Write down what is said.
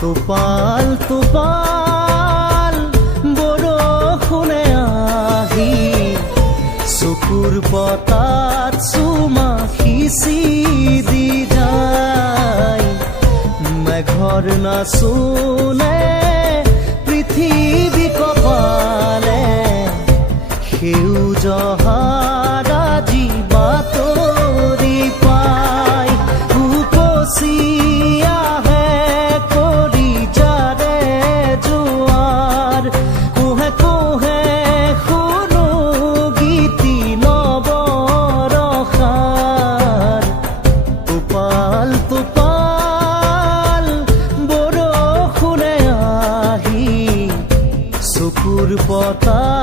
টোপাল টোপাল বৰষুণে আহি চকুৰ পতাত চুমা সিঁচি দি যায়। মেঘৰ নাচোনে পৃথিৱী কপালে সেউজ হাৰাজি বাতৰি পায়। উপচি চকুৰ পতা